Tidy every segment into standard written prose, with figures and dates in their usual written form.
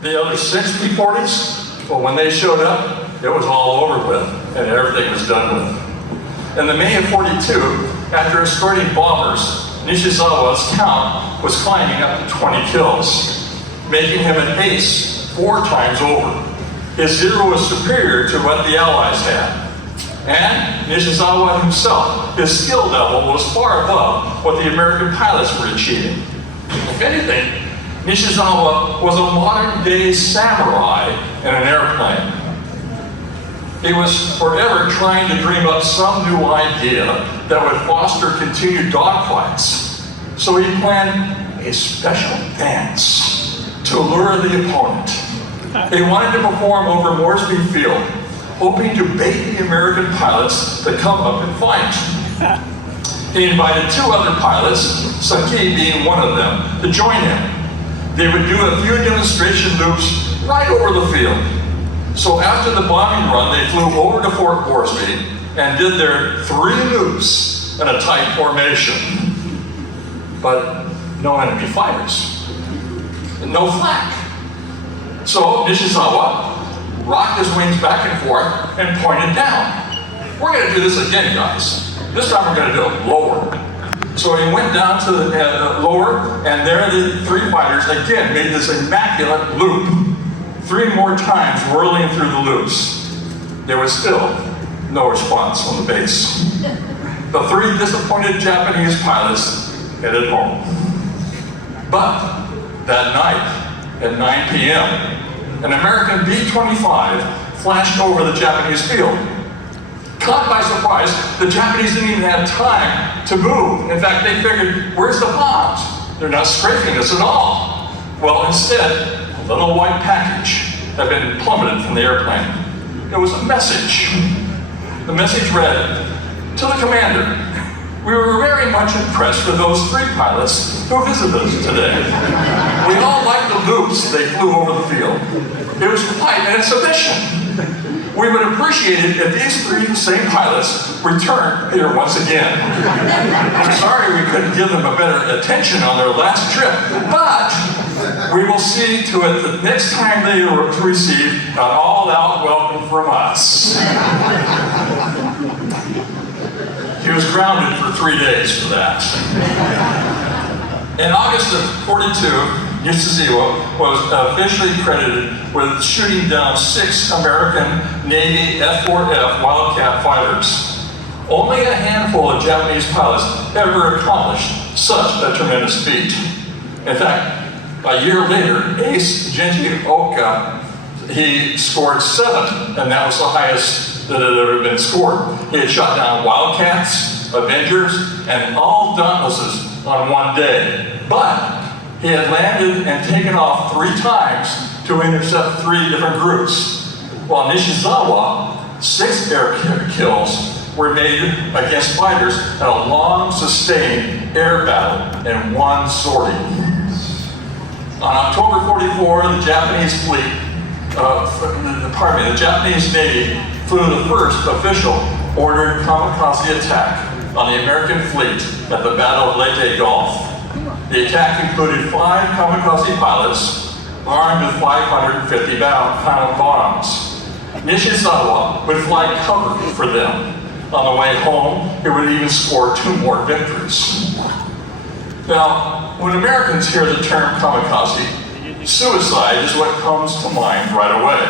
The other 6 P-40s, well, when they showed up, it was all over with, and everything was done with. In the May of '42, after escorting bombers, Nishizawa's count was climbing up to 20 kills, making him an ace 4 times over. His zero was superior to what the Allies had. And Nishizawa himself, his skill level was far above what the American pilots were achieving. If anything, Nishizawa was a modern-day samurai in an airplane. He was forever trying to dream up some new idea that would foster continued dogfights. So he planned a special dance to lure the opponent. He wanted to perform over Moresby Field, hoping to bait the American pilots to come up and fight. He invited 2 other pilots, Sakae being one of them, to join him. They would do a few demonstration loops right over the field. So after the bombing run, they flew over to Fort Moresby and did their 3 loops in a tight formation. But no enemy fighters, no flak. So Nishizawa rocked his wings back and forth and pointed down. We're going to do this again, guys. This time we're going to do it lower. So he went down to the lower, and there the 3 fighters again made this immaculate loop. 3 more times whirling through the loops. There was still no response from the base. The 3 disappointed Japanese pilots headed home. But that night at 9 p.m., an American B-25 flashed over the Japanese field. Caught by surprise, the Japanese didn't even have time to move. In fact, they figured, where's the bombs? They're not strafing us at all. Well, instead, a little white package had been plummeted from the airplane. It was a message. The message read, to the commander, we were very much impressed with those 3 pilots who visited us today. We all liked the loops they flew over the field. It was quite an exhibition. We would appreciate it if these 3 same pilots returned here once again. I'm sorry we couldn't give them a better attention on their last trip, but we will see to it that next time they receive an all-out welcome from us. He was grounded for 3 days for that. In August of '42, Nishizawa was officially credited with shooting down 6 American Navy F-4F Wildcat fighters. Only a handful of Japanese pilots ever accomplished such a tremendous feat. In fact, a year later, Ace Genji Oka, he scored 7, and that was the highest that had ever been scored. He had shot down Wildcats, Avengers, and all Dauntlesses on one day. But he had landed and taken off 3 times to intercept 3 different groups. While Nishizawa, 6 air kills were made against fighters in a long, sustained air battle in one sortie. On October 44, the Japanese the Japanese Navy flew the first official ordered kamikaze attack on the American fleet at the Battle of Leyte Gulf. The attack included 5 kamikaze pilots armed with 550-pound bombs. Nishizawa would fly cover for them. On the way home, he would even score 2 more victories. Now, when Americans hear the term kamikaze, suicide is what comes to mind right away.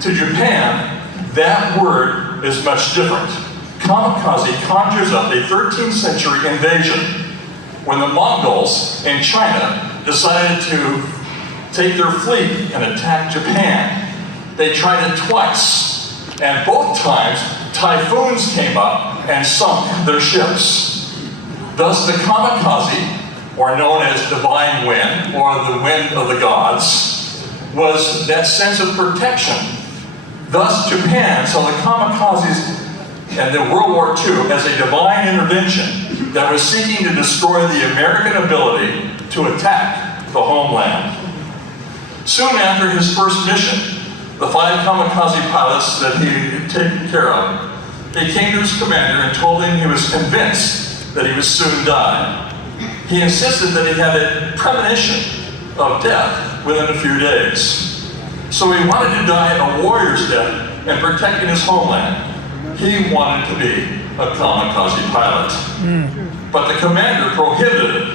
To Japan, that word is much different. Kamikaze conjures up a 13th century invasion when the Mongols in China decided to take their fleet and attack Japan. They tried it twice, and both times typhoons came up and sunk their ships. Thus the kamikaze, or known as divine wind, or the wind of the gods, was that sense of protection. Thus Japan saw the kamikazes and the World War II as a divine intervention that was seeking to destroy the American ability to attack the homeland. Soon after his first mission, the 5 kamikaze pilots that he had taken care of, he came to his commander and told him he was convinced that he would soon die. He insisted that he had a premonition of death within a few days. So he wanted to die a warrior's death in protecting his homeland. He wanted to be a kamikaze pilot. But the commander prohibited it.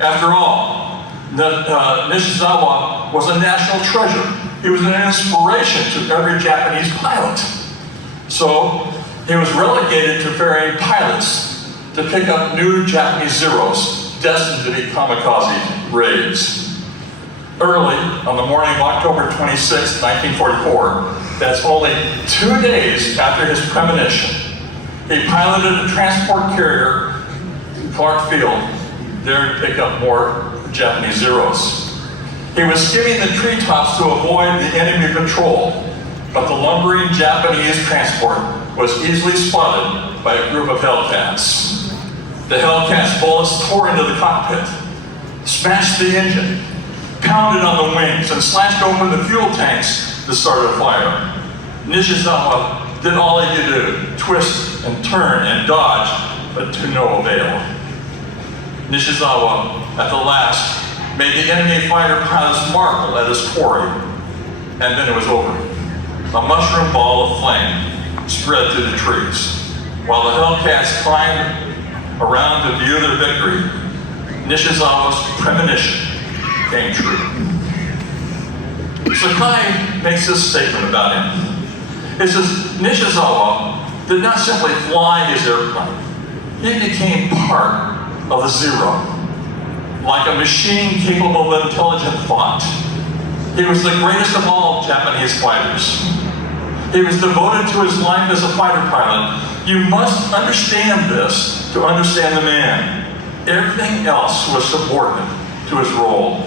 After all, Nishizawa was a national treasure. He was an inspiration to every Japanese pilot. So he was relegated to ferrying pilots to pick up new Japanese Zeros destined to be kamikaze raids. Early on the morning of October 26, 1944, that's only 2 days after his premonition, he piloted a transport carrier to Clark Field, there to pick up more Japanese Zeros. He was skimming the treetops to avoid the enemy patrol, but the lumbering Japanese transport was easily spotted by a group of Hellcats. The Hellcats' bullets tore into the cockpit, smashed the engine, pounded on the wings, and slashed open the fuel tanks to start a fire. Nishizawa did all he could do, twist and turn and dodge, but to no avail. Nishizawa, at the last, made the enemy fighter pilots marvel at his quarry, and then it was over. A mushroom ball of flame spread through the trees. While the Hellcats climbed around to view their victory, Nishizawa's premonition came true. Sakae makes this statement about him. He says, Nishizawa did not simply fly his airplane. He became part of the Zero, like a machine capable of intelligent thought. He was the greatest of all Japanese fighters. He was devoted to his life as a fighter pilot. You must understand this to understand the man. Everything else was subordinate to his role.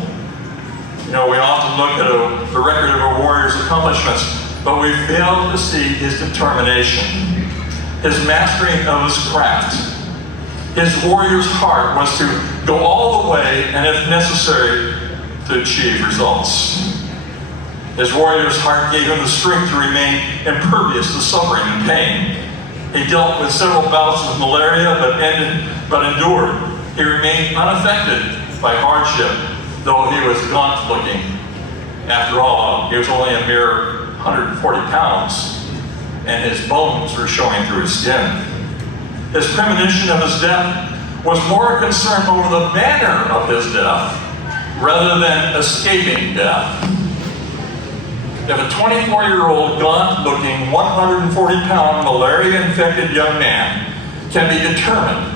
You know, we often look at the record of a warrior's accomplishments, but we fail to see his determination, his mastering of his craft. His warrior's heart was to go all the way, and if necessary, to achieve results. His warrior's heart gave him the strength to remain impervious to suffering and pain. He dealt with several bouts of malaria, but endured. He remained unaffected by hardship, though he was gaunt looking. After all, he was only a mere 140 pounds, and his bones were showing through his skin. His premonition of his death was more concerned over the manner of his death rather than escaping death. If a 24-year-old, gaunt-looking, 140-pound, malaria-infected young man can be determined,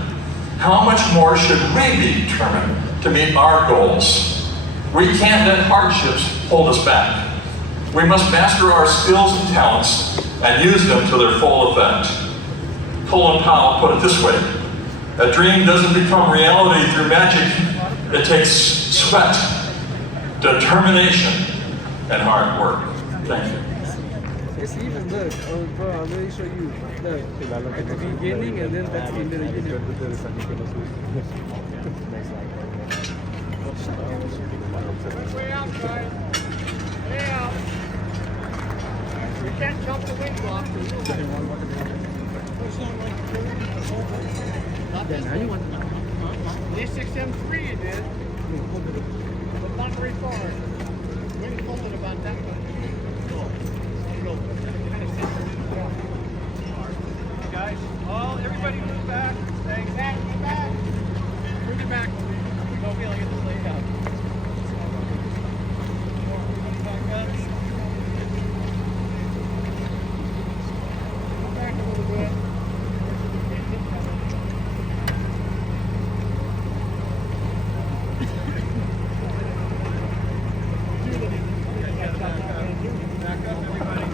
how much more should we be determined to meet our goals? We can't let hardships hold us back. We must master our skills and talents and use them to their full effect. Colin Powell put it this way: a dream doesn't become reality through magic. It takes sweat, determination, and hard work. Thank you. It's even look, bro, I'll really show you. Look, at the beginning and then that's the end of the video. Way out, guys. Way out. You can't jump the wing block. Not this one. The A6M you did, but not very far. Wing folded about that much. Guys, everybody move back. Stay back, move back. Move it back. No feeling at this layout. Back up. Come back a little bit. Back up, everybody.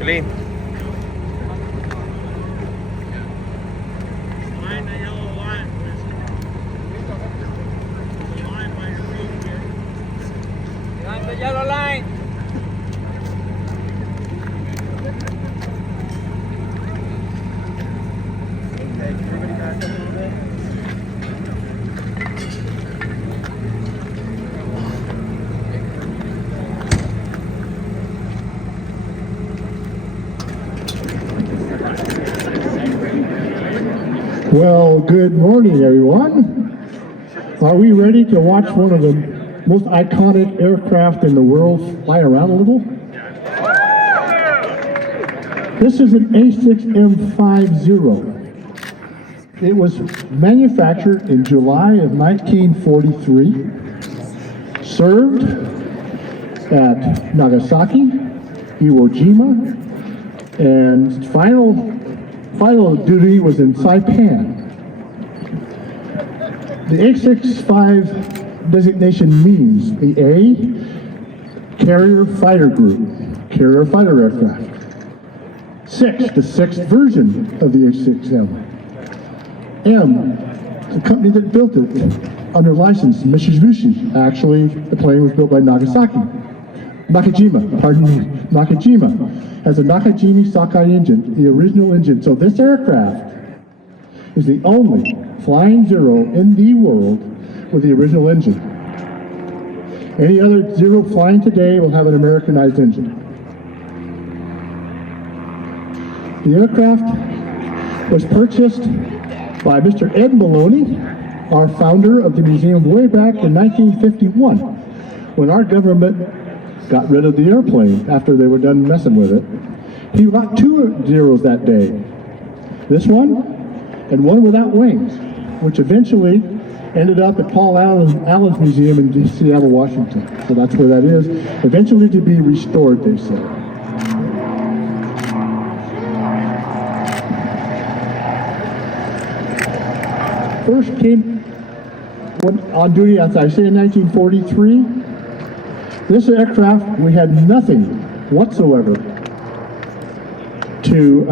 Clean. Line the yellow line, please. Line by your feet, okay? Behind the yellow line. Everybody back up a little bit. Well, good morning, everyone. Are we ready to watch one of the most iconic aircraft in the world fly around a little? This is an A6M50. It was manufactured in July of 1943, served at Nagasaki, Iwo Jima, and final duty was in Saipan. The A65 designation means the A, carrier fighter group, carrier fighter aircraft. 6, the 6th version of the A6M. M, the company that built it under license, Mitsubishi. Actually, the plane was built by Nakajima, has a Nakajima Sakae engine, the original engine. So this aircraft is the only Flying Zero in the world with the original engine. Any other Zero flying today will have an Americanized engine. The aircraft was purchased by Mr. Ed Maloney, our founder of the museum, way back in 1951, when our government got rid of the airplane after they were done messing with it. He got 2 Zeros that day. This one, and one without wings, which eventually ended up at Paul Allen's Museum in Seattle, Washington. So that's where that is. Eventually to be restored, they say. First came on duty, as I say, in 1943. This aircraft, we had nothing whatsoever to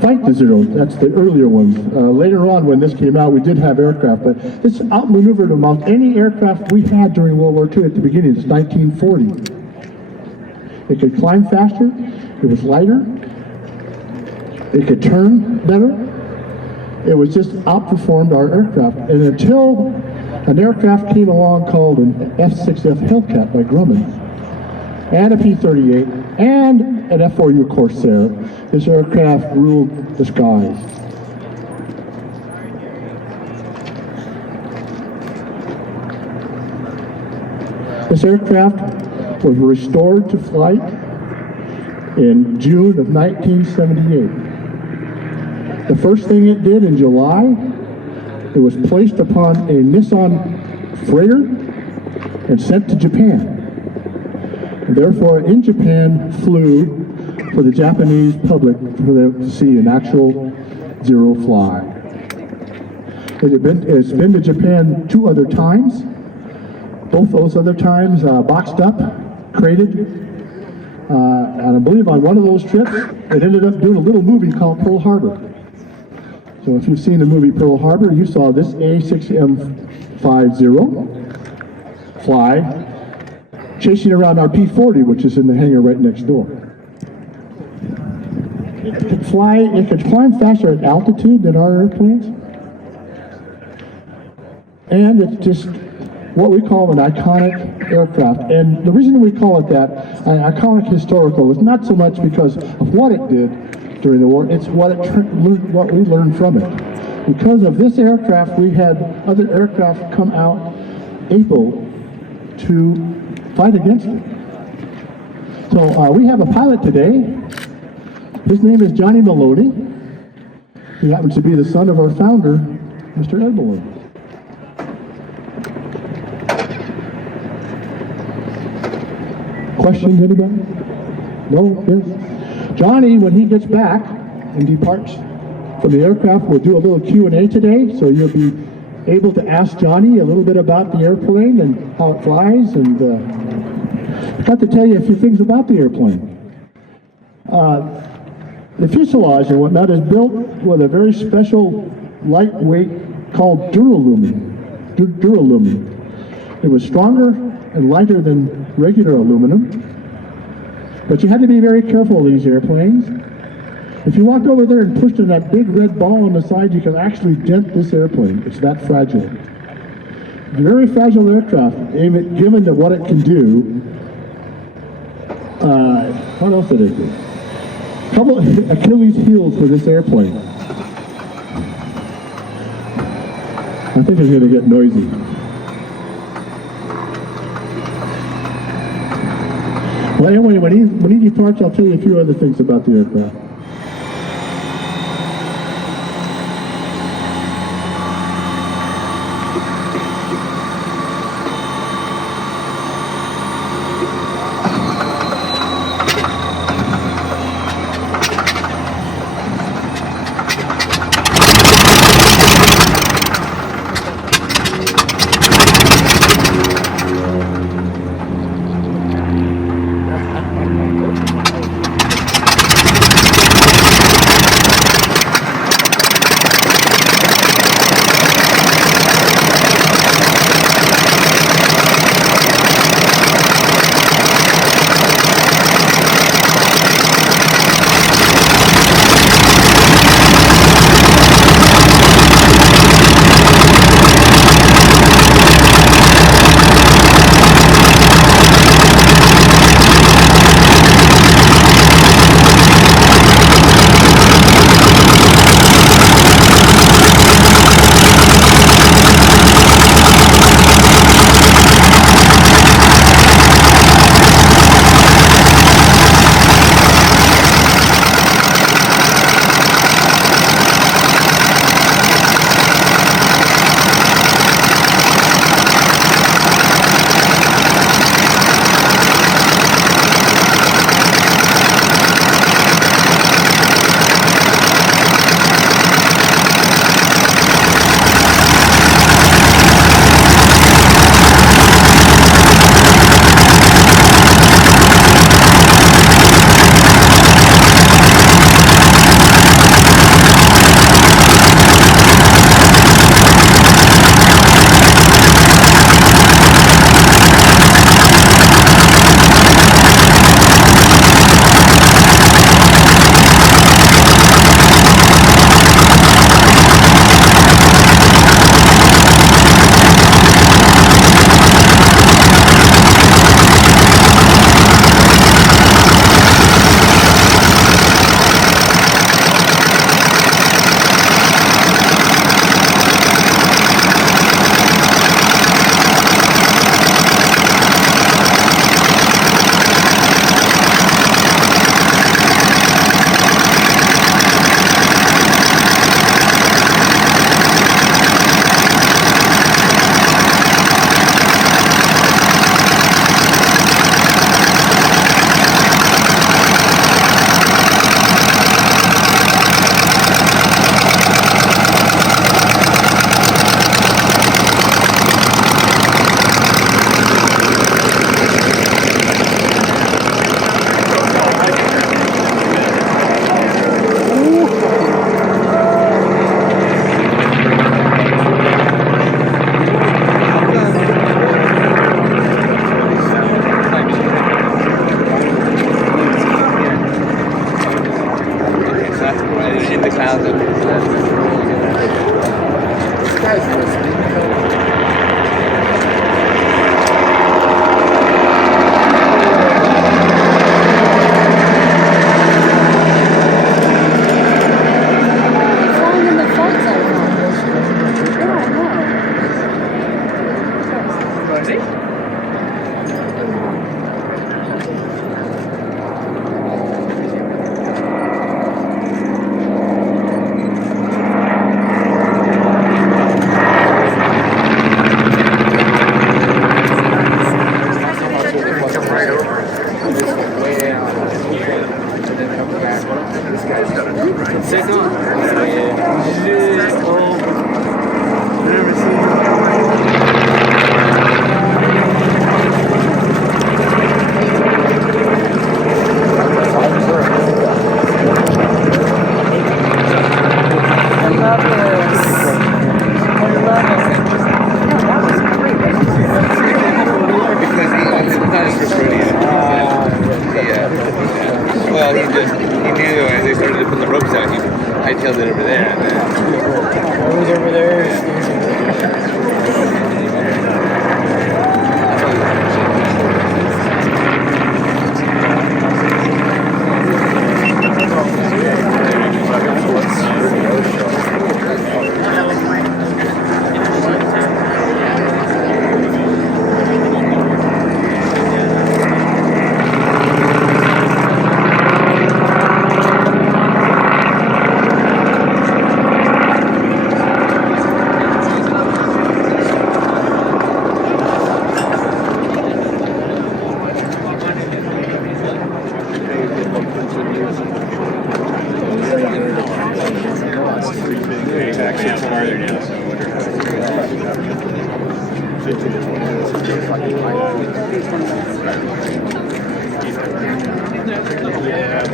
fight the Zeros. That's the earlier ones. Later on, when this came out, we did have aircraft, but this outmaneuvered among any aircraft we had during World War II at the beginning. It's 1940. It could climb faster. It was lighter. It could turn better. It was just outperformed our aircraft. And until an aircraft came along called an F6F Hellcat by Grumman, and a P-38, and an F-4U Corsair, this aircraft ruled the skies. This aircraft was restored to flight in June of 1978. The first thing it did in July, it was placed upon a Nissan freighter and sent to Japan. And therefore, in Japan, flew for the Japanese public for them to see an actual Zero fly. It's been to Japan 2 other times. Both those other times boxed up, crated. And I believe on one of those trips, it ended up doing a little movie called Pearl Harbor. So if you've seen the movie Pearl Harbor, you saw this A6M50 fly, chasing around our P-40, which is in the hangar right next door. It could climb faster at altitude than our airplanes. And it's just what we call an iconic aircraft. And the reason we call it that, iconic historical, is not so much because of what it did during the war, it's what we learned from it. Because of this aircraft, we had other aircraft come out able to fight against it. So we have a pilot today. His name is Johnny Maloney. He happens to be the son of our founder, Mr. Ed Maloney. Questions, anybody? No? Yes? Johnny, when he gets back and departs from the aircraft, we'll do a little Q&A today, so you'll be able to ask Johnny a little bit about the airplane and how it flies, and I got to tell you a few things about the airplane. The fuselage and whatnot is built with a very special lightweight called duralumin. It was stronger and lighter than regular aluminum, but you had to be very careful of these airplanes. If you walked over there and pushed in that big red ball on the side, you could actually dent this airplane. It's that fragile. It's a very fragile aircraft, given to what it can do. What else did it do? A couple Achilles heels for this airplane. I think it's going to get noisy. Well, anyway, when he departs, I'll tell you a few other things about the aircraft.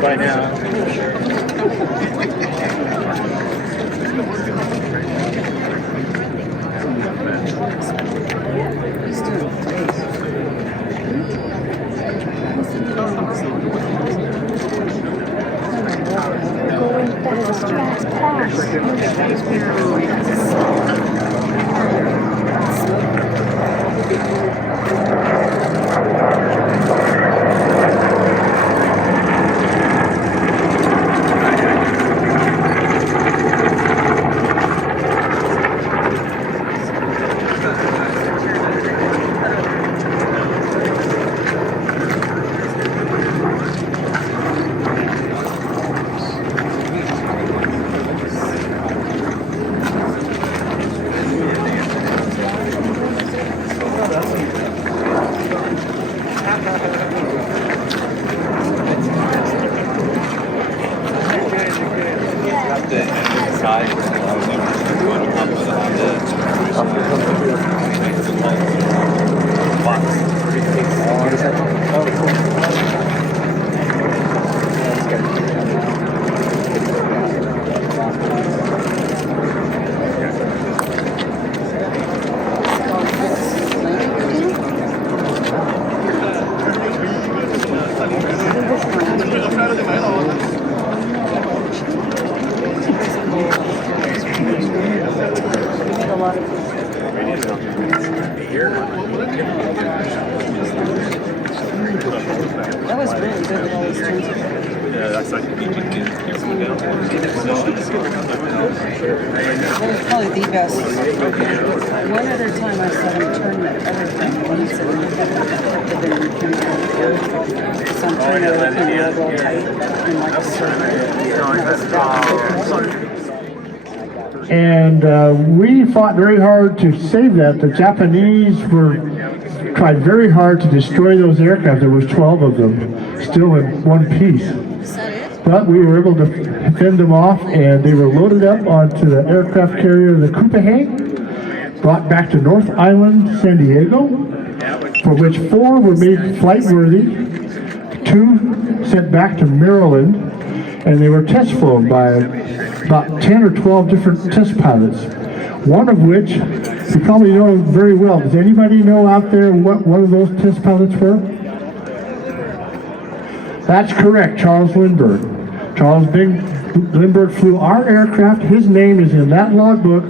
by now. That was really good with all those changes. Yeah, that's like That was probably the best. One other time I saw him turn that other thing, when he said he had been returning to so I'm trying to kind of roll tight and like a circle. And we fought very hard to save that. The Japanese tried very hard to destroy those aircraft. There was 12 of them, still in one piece. But we were able to fend them off, and they were loaded up onto the aircraft carrier, the Coupe, brought back to North Island, San Diego, for which 4 were made flight-worthy, 2 sent back to Maryland, and they were test flown by about 10 or 12 different test pilots, one of which you probably know very well. Does anybody know out there what one of those test pilots were? That's correct, Charles Lindbergh. Charles Lindbergh flew our aircraft. His name is in that logbook.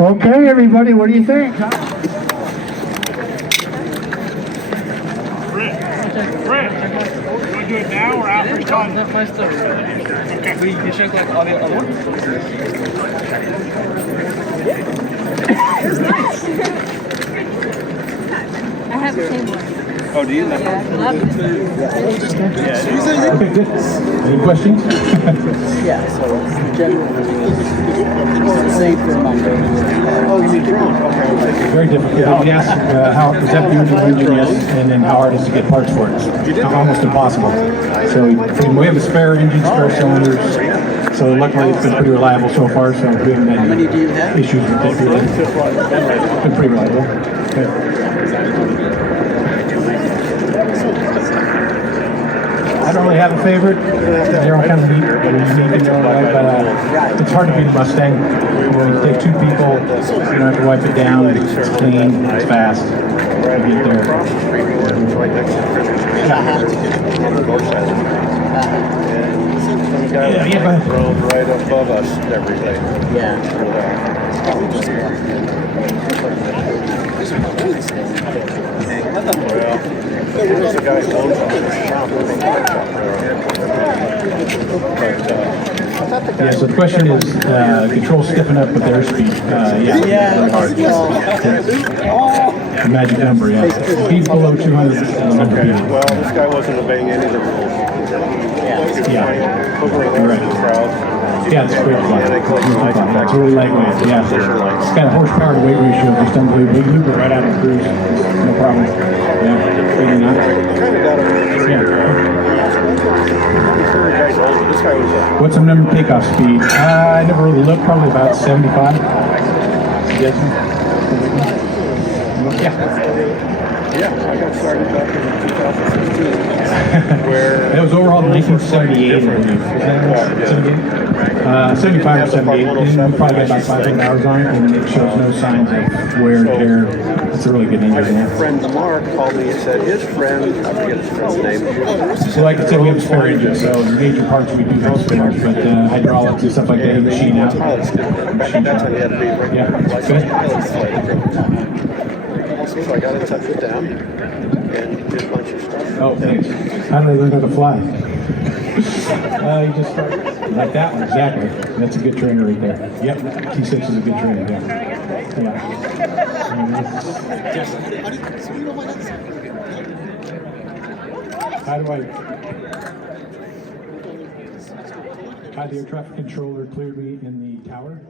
Okay, everybody, what do you think? Brett, you want to do it now or after it's done? The first we should like all the other ones. I have the same one. oh, do you? Yeah, I love it. Any questions? Yeah, so generally, it's the same for my Very difficult. We asked how is that the engine, yes, and then how hard is to get parts for it. Almost impossible. So we have a spare engine, spare cylinders. So luckily it's been pretty reliable so far. So we haven't had any issues with it. Really. It's been pretty reliable. Okay. I don't really have a favorite. They're all kind of neat, but it's hard to beat a Mustang. When you take 2 people, you don't have to wipe it down. It's clean, it's fast. You get there. Yeah, Thrown right above us every day. Yeah. There's a guy who owns a shop. Yeah, so the question is, control stiffen up with airspeed. Yeah, really hard. The magic number, yeah. Speed below 200 is the number. Well, this guy wasn't obeying any of the rules. You're right. Yeah, it's great flight. It's really lightweight, yeah. It's got a horsepower to weight ratio just unbelievable. You can move it right out of cruise, no problem. Yeah, 89. What's some number takeoff speed? I never really looked, probably about 75. Guessing. Yeah, I got started back in 2016. That was overhauled in 1978, I believe. Was that 78? 75 or 78. And we probably got about 500 hours on it, and it shows no signs of wear and tear. It's a really good engine. My friend Mark called me and said his friend, I forget his friend's name. So like I said, we have a spare engine, so major parts we do have spares, but hydraulics and stuff like that, you machine out. That's how you had to be. Yeah, good. So I got in touch with them and did a bunch of stuff. Oh, thanks. How do they learn how to fly? You just start like that one, exactly. That's a good trainer right there. Yep, T6 is a good trainer, yeah. How the air traffic controller cleared me in the tower.